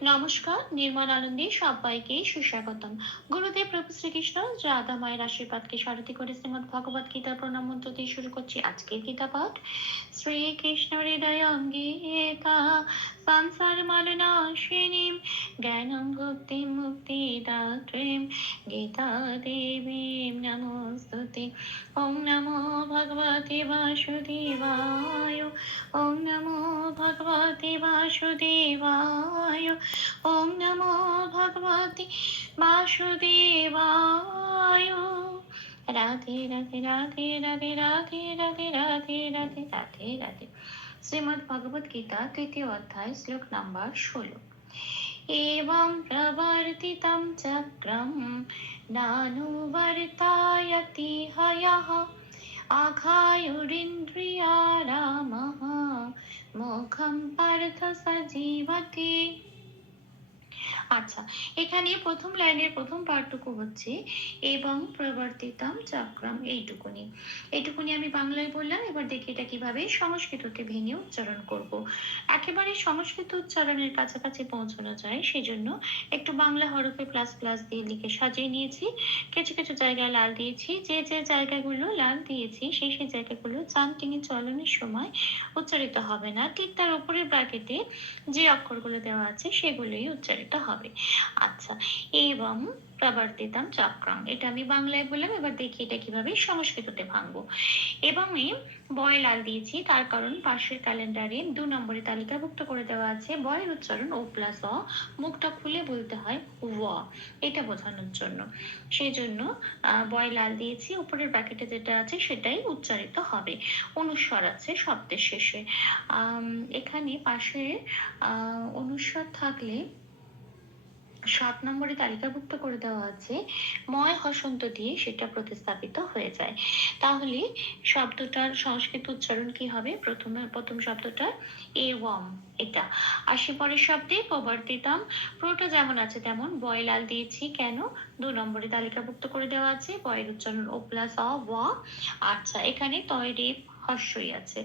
নমস্কার, নির্মল আনন্দে সবাইকে সুস্বাগতম। গুরুদেব প্রভু শ্রীকৃষ্ণ, যা রাধা মায়ের আশীর্বাদকে সারথি করে শ্রীমদ ভগবত গীতার প্রণাম মন্ত্র দিয়ে শুরু করছি আজকের গীতা পাঠ শ্রীকৃষ্ণ হৃদয় অঙ্গীতা সংসার মালনাশিনীম জ্ঞানম ভক্তি মুক্তি দাত্রীম গীতা দেবীম নমস্তুতে ওম নমো ভগবতে বাসুদেবায় ওম নমো ভগবতে বাসুদেবায় ওম নমো ভগবতে বাসুদেবায় রাধে রাধে রাধে রাধে রাধে রাধে রাধে রাধে রাধে রাধে শ্রীমদ্ ভগবত তৃতীয় অধ্যায় শ্লোক নাম্বার ষোলো एवं प्रवर्तितं चक्रं नानुवर्तायति हयः आघायुरिन्द्रिया रामः मुखं पार्थ स जीवति আচ্ছা এখানে প্রথম লাইনের প্রথম পার্টটুকু হচ্ছে, এবং প্রবর্তিতাম চক্রম এইটুকুনি। এইটুকুনি আমি বাংলায় বললাম, এবার দেখি এটা কীভাবে সংস্কৃততে ভেঙে উচ্চারণ করব। একেবারে সংস্কৃত উচ্চারণের কাছাকাছি পৌঁছানো যায়, সেজন্য একটু বাংলা হরফে প্লাস প্লাস দিয়ে লিখে সাজিয়ে নিয়েছি। কিছু কিছু জায়গায় লাল দিয়েছি, যে যে জায়গাগুলো লাল দিয়েছি, সেই সেই জায়গাগুলো চান্টিংয়ে চলনের সময় উচ্চারিত হবে না। ঠিক তার উপরের ব্র্যাকেটে যে অক্ষরগুলো দেওয়া আছে, সেগুলোই উচ্চারিত হবে। আচ্ছা এবং প্রবর্তিতাম চক্রম এটা আমি বাংলায় বললাম, এবার দেখি এটা কীভাবে সংস্কৃততে ভাঙবো। এবং বয় লাল দিয়েছি, তার কারণ পাশের ক্যালেন্ডারে দু নম্বরে তালিকাভুক্ত করে দেওয়া আছে, বয়ের উচ্চারণ ও প্লাস অ, মুখটা খুলে বলতে হয় ওয় এটা বোঝানোর জন্য। সেই জন্য বয় লাল দিয়েছি, উপরের ব্র্যাকেটে যেটা আছে সেটাই উচ্চারিত হবে। অনুস্বর আছে শব্দের শেষে। এখানে পাশে অনুস্বর থাকলে সাত নম্বরে তালিকাভুক্ত করে দেওয়া আছে, ময় হসন্ত দিয়ে সেটা প্রতিস্থাপিত হয়ে যায়। তাহলে শব্দটার সংস্কৃত উচ্চারণ কি হবে? প্রথমে, প্রথম শব্দটা এ ওয়াম, এটা। আসি পরের শব্দে, প্রবর্তিতাম, প্রোটা যেমন আছে তেমন, বয় লাল দিয়েছি, কেন? দু নম্বরে তালিকাভুক্ত করে দেওয়া আছে, বয়ের উচ্চারণ ও প্লাস অ ওয়া আচ্ছা এখানে তয়, রেপ হর্ষই আছে।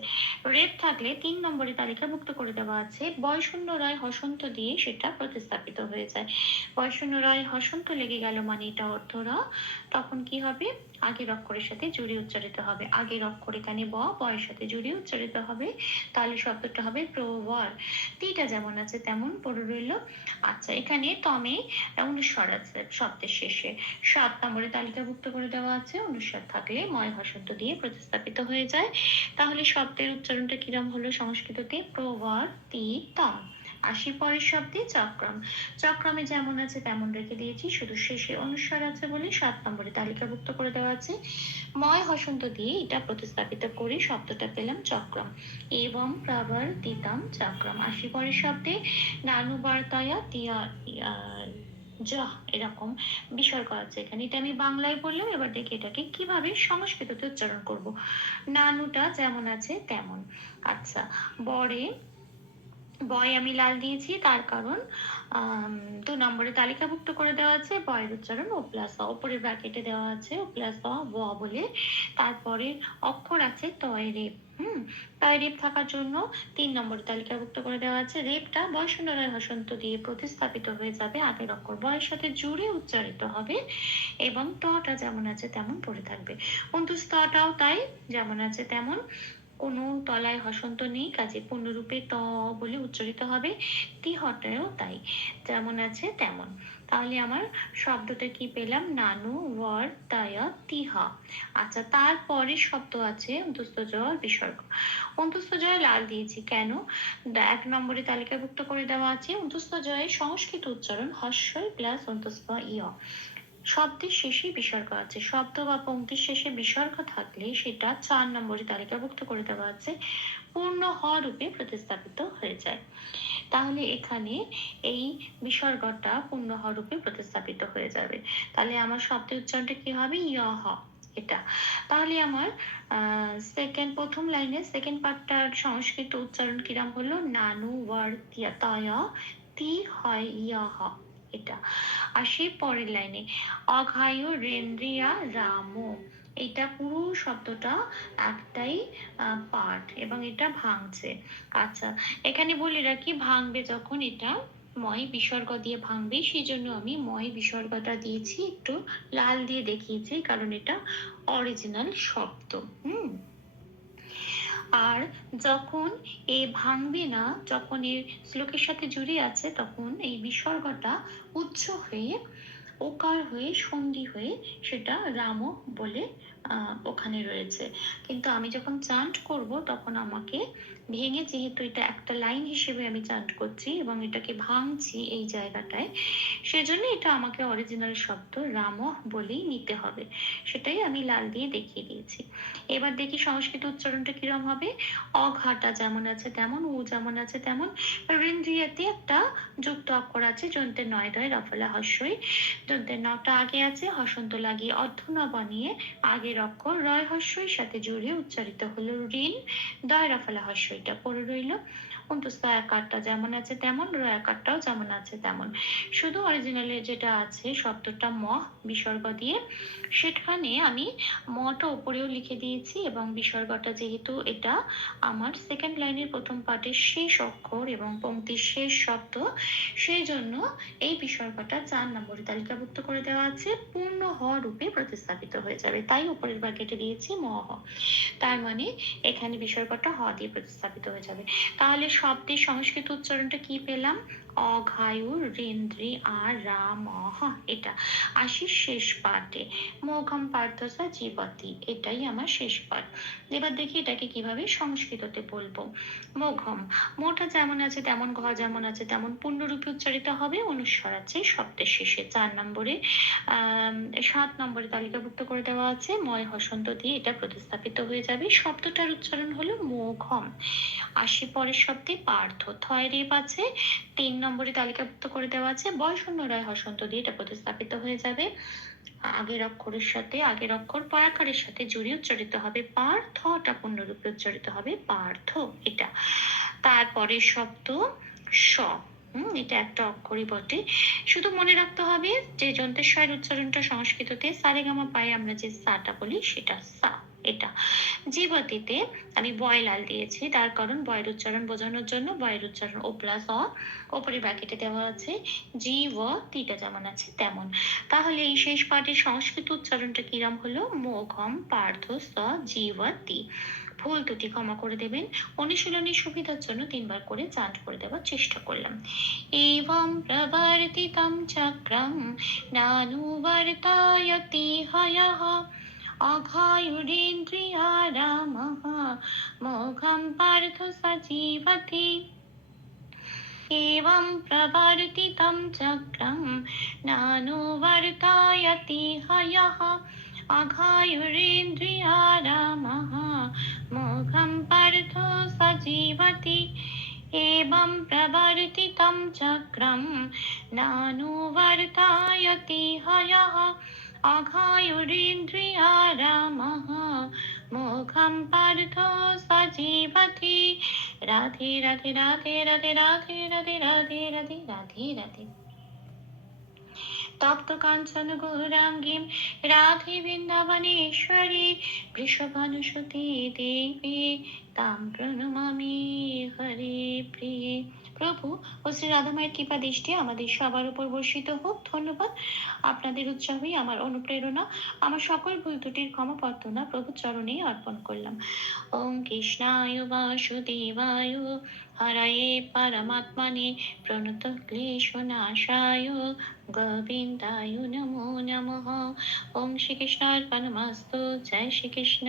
রেপ থাকলে তিন নম্বরে তালিকাভুক্ত করে দেওয়া আছে। বয়শূন্য রায় হসন্ত দিয়ে সেটা প্রতিস্থাপিত হয়ে যায়। বয়শূন্য রায় হসন্ত লেগে গেল মানে এটা অর্থ র। তখন কি হবে? আগের অক্ষরের সাথে জুড়ে উচ্চারিত হবে। আগের অক্ষর এখানে ব, বয়ের সাথে জুড়ে উচ্চারিত হবে। তাহলে শব্দটা হবে প্রবর। তিটা যেমন আছে তেমন পড়ে রইল। আচ্ছা এখানে তমে অনুস্বর আছে শব্দের শেষে। সাত নম্বরে তালিকাভুক্ত করে দেওয়া আছে। অনুস্বর থাকলে ময় হসন্ত দিয়ে প্রতিস্থাপিত হয়ে যায়। তাহলে শব্দের উচ্চারণটা কিরম হলো? সংস্কৃততে প্রবর্তিতম আসি পরের শব্দে চক্রম। চক্রমে যেমন আছে তেমন রেখে দিয়েছি। শুধু শেষে অনুস্বার আছে বলে সাত নম্বরে তালিকাভুক্ত করে দেওয়া আছে। ময় হসন্ত দিয়ে এটা প্রতিস্থাপিত করে শব্দটা পেলাম চক্রম। এবং প্রবর্তিতম চক্রম। আসি পরের শব্দে নানু বার্তায়া তিয়া যা, এরকম বিষয়ের করা হচ্ছে এখানে এটা আমি বাংলায় বললাম এবার দেখি এটাকে কীভাবে সংস্কৃততে উচ্চারণ করব। নানুটা যেমন আছে তেমন। আচ্ছা বরে বয় আমি লাল দিয়েছি, তার কারণ দু নম্বরে তালিকাভুক্ত করে দেওয়া আছে বয়ের উচ্চারণ ও প্লাস অ উপরে ব্র্যাকেটে দেওয়া আছে, ও প্লাস অ, ব বলে, তারপরে অক্ষর আছে তয় রেপ হুম তাই রেপ থাকার জন্য তিন নম্বরে তালিকাভুক্ত করে দেওয়া আছে, রেপটা বয়সন্নরায় হসন্ত দিয়ে প্রতিস্থাপিত হয়ে যাবে, আগের অক্ষর বয়ের সাথে জুড়ে উচ্চারিত হবে, এবং টটা যেমন আছে তেমন পড়ে থাকবে অন্তুস্তটাও তাই, যেমন আছে তেমন কোনো তলায় হসন্ত নেই, কাজে পূর্ণরূপে ত বলে উচ্চারিত হবে তি হটায়ও তাই, যেমন আছে তেমন। তাহলে আমার শব্দটা কি পেলাম? নানু, ওয়ার, তায়া, তিহা। আচ্ছা তারপরে শব্দ আছে অন্তস্থ বিসর্গ। অন্তস্থ লাল দিয়েছি, কেন? এক নম্বরে তালিকাভুক্ত করে দেওয়া আছে, অন্তস্থ সংস্কৃত উচ্চারণ হস্যই প্লাস অন্তস্থ ইয়। শব্দের শেষে বিসর্গ আছে। শব্দ বা পঙ্ক্তির শেষে বিসর্গ থাকলে সেটা চার নম্বরে তালিকাভুক্ত করে দেওয়া আছে। পূর্ণ হ রূপে প্রতিস্থাপিত হয়ে যায়। তাহলে এখানে এই বিসর্গটা পূর্ণ হ রূপে প্রতিস্থাপিত হয়ে যাবে। তাহলে আমার শব্দের উচ্চারণটা কি হবে? ইয় হ, এটা। তাহলে আমার সেকেন্ড প্রথম লাইনে সেকেন্ড পার্টটার সংস্কৃত উচ্চারণ কিরাম হলো? নানু ওয়ার তিয়া, তি হয় ইয়া হ। এটা। আর সেই পরের লাইনে অঘায়ু রেন্দ্রিয়া রাম। এটা পুরো শব্দটা একটাই পার্ট এবং এটা ভাঙছে। আচ্ছা এখানে বলি রাখি, ভাঙবে যখন এটা ময় বিসর্গ দিয়ে ভাঙবে সেই জন্য আমি ময় বিসর্গটা দিয়েছি, একটু লাল দিয়ে দেখিয়েছি, কারণ এটা অরিজিনাল শব্দ। হুম? আর যখন এ ভাঙবে না, যখন এর শ্লোকের সাথে জুড়ে আছে, তখন এই বিসর্গটা উচ্চ হয়ে ওকার হয়ে, সন্ধি হয়ে সেটা রামও বলে ওখানে রয়েছে। কিন্তু আমি যখন চান্ট করব তখন আমাকে ভেঙে, যেহেতু এটা একটা লাইন হিসেবে আমি চান্ট করছি এবং এটাকে ভাঙছি এই জায়গাটায়, সেজন্য এটা আমাকে অরিজিনাল শব্দ রাম বলেই নিতে হবে। সেটাই আমি লাল দিয়ে দেখিয়ে দিয়েছি। এবার দেখি সংস্কৃত উচ্চারণটা কিরম হবে। অঘাটা যেমন আছে তেমন, উ যেমন আছে তেমন ঋন্দ্রিয়াতে একটা যুক্ত অক্ষর আছে, যন্ত্রের নয় দয়, রফলা হস্যই যন্ত্রের নটা আগে আছে, হসন্ত লাগিয়ে অর্ধন বানিয়ে আগের অক্ষর, রয় হস্যই সাথে জুড়ে উচ্চারিত হলো ঋণ। দয়, রফলা হস্যইটা পড়ে রইল। অন্তস্থ আকারটা যেমন আছে তেমন র আকারটাও যেমন আছে তেমন। শুধু অরিজিনালে যেটা আছে শব্দটা ম, বিসর্গ দিয়ে, সেখানে আমি মটা উপরেও লিখে দিয়েছি এবং বিসর্গটা যেহেতু এটা আমার সেকেন্ড লাইনের প্রথম পার্টের শেষ অক্ষর এবং পঙ্ক্তির শেষ শব্দ, সেই জন্য এই বিসর্গটা চার নম্বরে তালিকাভুক্ত করে দেওয়া আছে। হ রূপে প্রতিস্থাপিত হয়ে যাবে। তাই উপরের কেটে দিয়েছি ম, হ। তার মানে এখানে বিসর্গটা হ দিয়ে প্রতিস্থাপিত হয়ে যাবে। তাহলে শব্দের সংস্কৃত উচ্চারণটা কি পেলাম? অঘায়ুর রেন্দ্রি আর রাম এটা আসি শেষ পাঠে। মোঘম পার্থসা জীবতী, এটাই আমার শেষ পাঠ। এবার দেখি এটাকে কীভাবে সংস্কৃততে বলব। মোঘম, মোটা যেমন আছে, তেমন ঘ যেমন আছে, তেমন পূর্ণরূপে উচ্চারিত হবে। অনুস্বর আছে শব্দের শেষে। চার নম্বরে সাত নম্বরে তালিকাভুক্ত করে দেওয়া আছে। ময় হসন্ত দিয়ে এটা প্রতিস্থাপিত হয়ে যাবে। শব্দটার উচ্চারণ হলো মোঘম। আসি পরের শব্দে পার্থ। থয় রেপ আছে। তিন নম্বরে তালিকাভুক্ত করে দেওয়া আছে। বয়শূন্য রায় হসন্ত দিয়ে এটা প্রতিস্থাপিত হয়ে যাবে। আগের অক্ষরের সাথে, আগের অক্ষর পয়াকারের সাথে জুড়ে উচ্চারিত হবে পার্থটা পূর্ণরূপে উচ্চারিত হবে পার্থ, এটা। তারপরের শব্দ স, হুম, এটা একটা অক্ষরই বটে। শুধু মনে রাখতে হবে যে যন্ত্রের স্বয়ের উচ্চারণটা সংস্কৃততে সারেগামা পায়ে আমরা যে সাটা বলি, সেটা সা। এটা। জীবতীতে আমি বয় লাল দিয়েছি, তার কারণ বয়ের উচ্চারণ বোঝানোর জন্য বয়ের উচ্চারণ ও প্লাস অ, ওপরে ব্র্যাকেটে দেওয়া আছে, জি ও তিটা যেমন আছে তেমন। তাহলে এই শেষ পাঠের সংস্কৃত উচ্চারণটা কিরম হলো? মোঘম পার্থ, স জীবতি ভুল দুটি ক্ষমা করে দেবেন। অনুশীলনের সুবিধার জন্য তিনবার করে চান্ট করে দেওয়ার চেষ্টা করলাম। এবং প্রবর্তিতম চক্রম নানুবর্তায়তি হয়ঃ अघायुरेन्द्रिया रामः मोघं पार्थ सजीवति। एवं प्रवर्तितं चक्रं नानुवर्तायति हयः। अघायुरेन्द्रिया रामः मोघं पार्थ सजीवति। एवं प्रवर्तितं चक्रं नानुवर्तायति हयः। अघायुरेन्द्रिया रामः मोघं पार्थ सजीवति राधे राधे राधे राधे राधे राधे राधे राधे राधे राधे তপ্ত কাঞ্চন গৌরাঙ্গীম রাধে বৃন্দাবনেশ্বরী, বৃষভানুসতী দেবী, তাম প্রণমামি হরে প্রিয়ে। প্রভু ও শ্রী রাধামায়ের কৃপা দৃষ্টি আমাদের সবার উপর বর্ষিত হোক। ধন্যবাদ। আপনাদের উৎসাহই আমার অনুপ্রেরণা, আমার সকল ভুল ত্রুটির ক্ষমা প্রার্থনা প্রভু চরণে অর্পণ করলাম। ওম কৃষ্ণায় বাসুদেবায় হরায়ে পরমাত্মনে প্রণত ক্লেশনাশায় গোবিন্দায় নমো নমঃ ওম শ্রীকৃষ্ণার্পণমস্তু জয় শ্রীকৃষ্ণ